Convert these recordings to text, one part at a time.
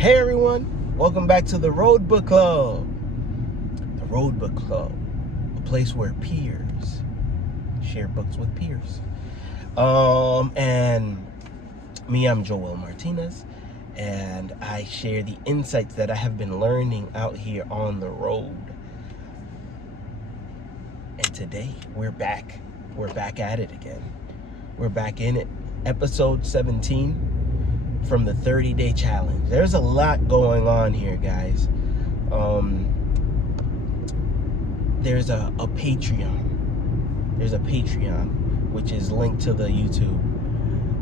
Hey everyone, welcome back to the Road Book Club. The Road Book Club, a place where peers share books with peers. And me, I'm Joel Martinez, and I share the insights that I have been learning out here on the road. And today we're back. We're back at it again. We're back in it. Episode 17. From the 30-day challenge. There's a lot going on here, guys. There's a Patreon. There's a Patreon, which is linked to the YouTube.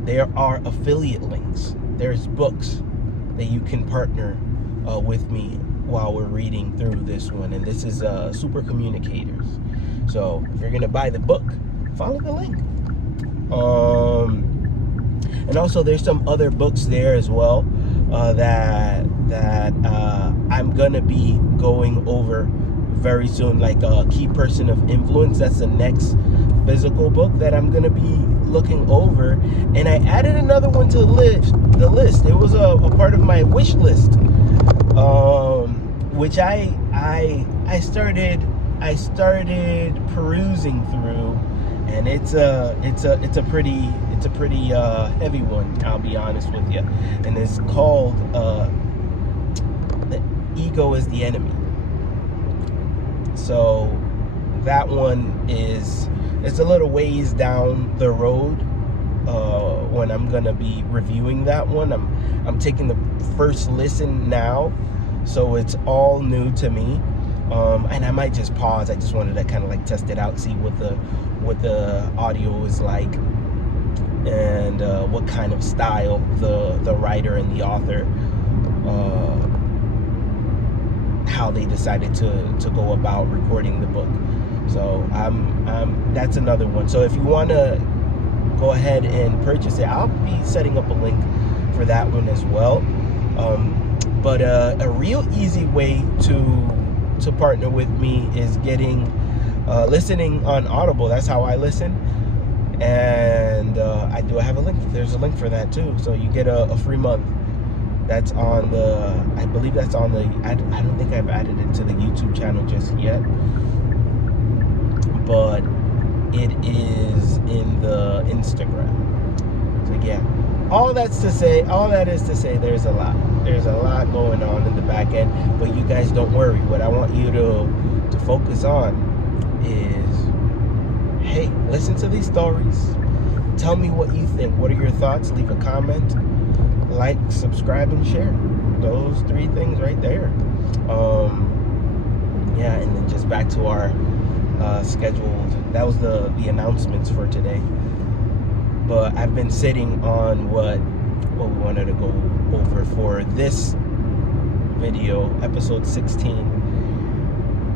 There are affiliate links. There's books that you can partner with me while we're reading through this one. And this is Super Communicators. So if you're gonna buy the book, follow the link. And also there's some other books there as well that I'm gonna be going over very soon, like Key Person of Influence. That's the next physical book that I'm gonna be looking over. And I added another one to the list. It was a part of my wish list, which I started perusing through, and it's a pretty heavy one, I'll be honest with you. And it's called The Ego is the Enemy. So that one it's a little ways down the road when I'm gonna be reviewing that one. I'm taking the first listen now, so it's all new to me. And I might just pause. I just wanted to kind of like test it out, see what the audio is like, and what kind of style the writer and the author, how they decided to go about recording the book. So that's another one. So if you want to go ahead and purchase it, I'll be setting up a link for that one as well. But a real easy way to partner with me is listening on Audible. That's how I listen. And I do have a link. There's a link for that too. So you get a free month. That's on I believe that's on I don't think I've added it to the YouTube channel just yet, but it is in the Instagram. So yeah, all that is to say, there's a lot going on in the back end, but you guys don't worry. What I want you to focus on is, hey, listen to these stories. Tell me what you think. What are your thoughts? Leave a comment, like, subscribe, and share. Those three things right there. Yeah, and then just back to our scheduled. That was the announcements for today. But I've been sitting on what we wanted to go over for this video, episode 16.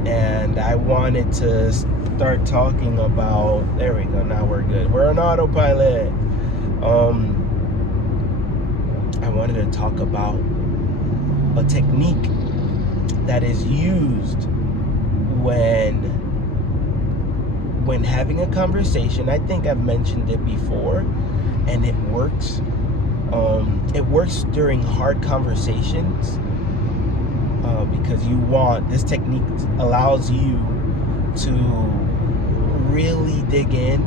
And I wanted to start talking about, there we go, now we're good. We're on autopilot. I wanted to talk about a technique that is used when having a conversation. I think I've mentioned it before, and it works. It works during hard conversations. Because this technique allows you to really dig in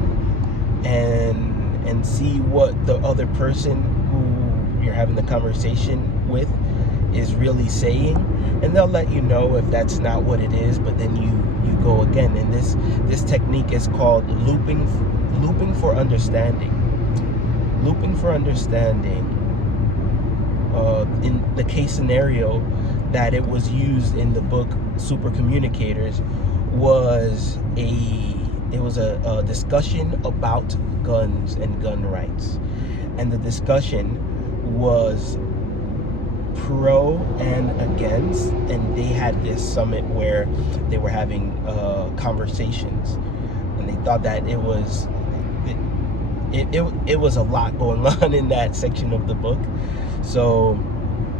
and see what the other person who you're having the conversation with is really saying, and they'll let you know if that's not what it is, but then you go again. And this technique is called looping for understanding. Looping for understanding. In the case scenario that it was used in the book Super Communicators was a discussion about guns and gun rights, and the discussion was pro and against, and they had this summit where they were having conversations, and they thought that it was a lot going on in that section of the book. So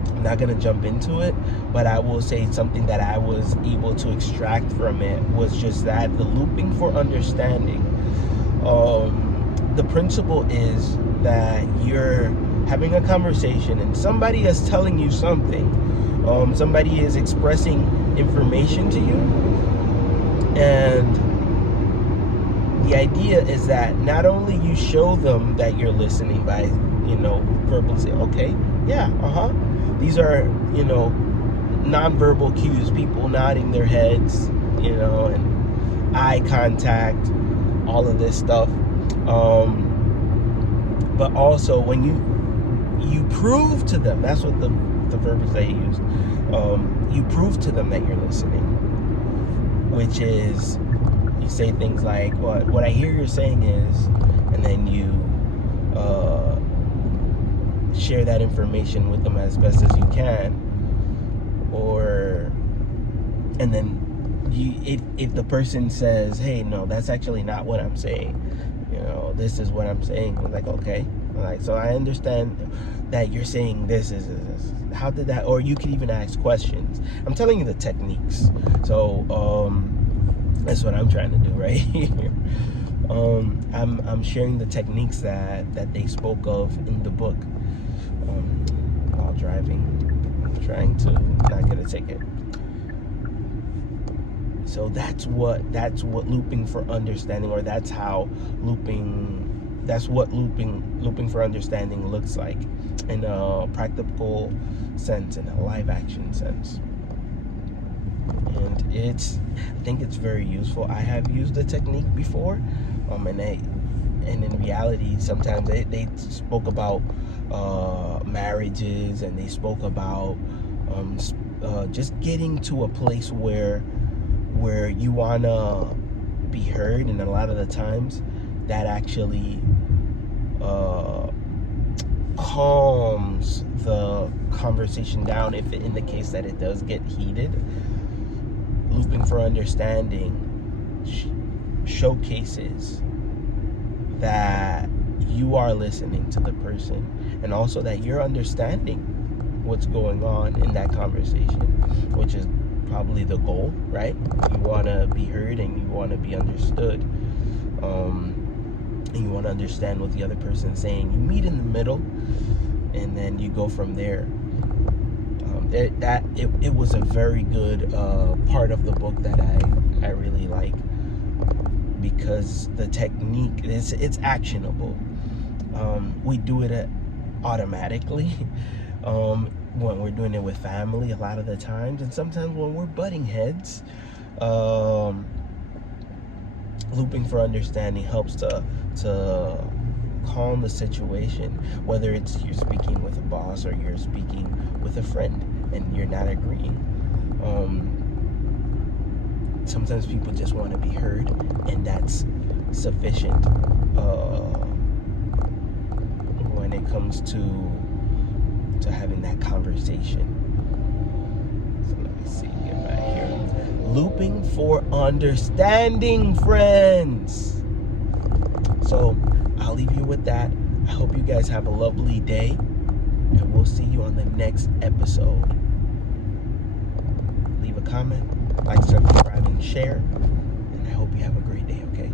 I'm not going to jump into it, but I will say something that I was able to extract from it was just that the looping for understanding, the principle is that you're having a conversation and somebody is telling you something, somebody is expressing information to you, and the idea is that not only you show them that you're listening by, verbally say, okay, yeah, these are, nonverbal cues, people nodding their heads, and eye contact, all of this stuff. But also when you prove to them, that's what the verbiage they use, you prove to them that you're listening, which is, you say things like, what I hear you're saying is, and then you share that information with them as best as you can, and then if the person says, hey, no, that's actually not what I'm saying, this is what I'm saying, I'm like, okay, all right, so I understand that you're saying this is how did that, or you can even ask questions. I'm telling you the techniques, so that's what I'm trying to do right here. I'm sharing the techniques that they spoke of in the book while driving. I'm trying to not get a ticket. So that's what looping for understanding, or that's what looping for understanding looks like in a practical sense, in a live action sense. And I think it's very useful. I have used the technique before, and in reality, sometimes they spoke about marriages, and they spoke about just getting to a place where you wanna be heard, and a lot of the times that actually calms the conversation down if in the case that it does get heated. Looping for understanding showcases that you are listening to the person, and also that you're understanding what's going on in that conversation, which is probably the goal, right? You want to be heard and you want to be understood, and you want to understand what the other person's saying. You meet in the middle, and then you go from there. It was a very good part of the book that I really like, because the technique it's actionable. We do it automatically when we're doing it with family a lot of the times, and sometimes when we're butting heads. Looping for understanding helps to calm the situation, whether it's you're speaking with a boss or you're speaking with a friend and you're not agreeing. Sometimes people just want to be heard, and that's sufficient when it comes to having that conversation. So let me see, get back here. Looping for understanding, friends. So I'll leave you with that. I hope you guys have a lovely day, and we'll see you on the next episode. Leave a comment, like, subscribe, and share, and I hope you have a great day, okay?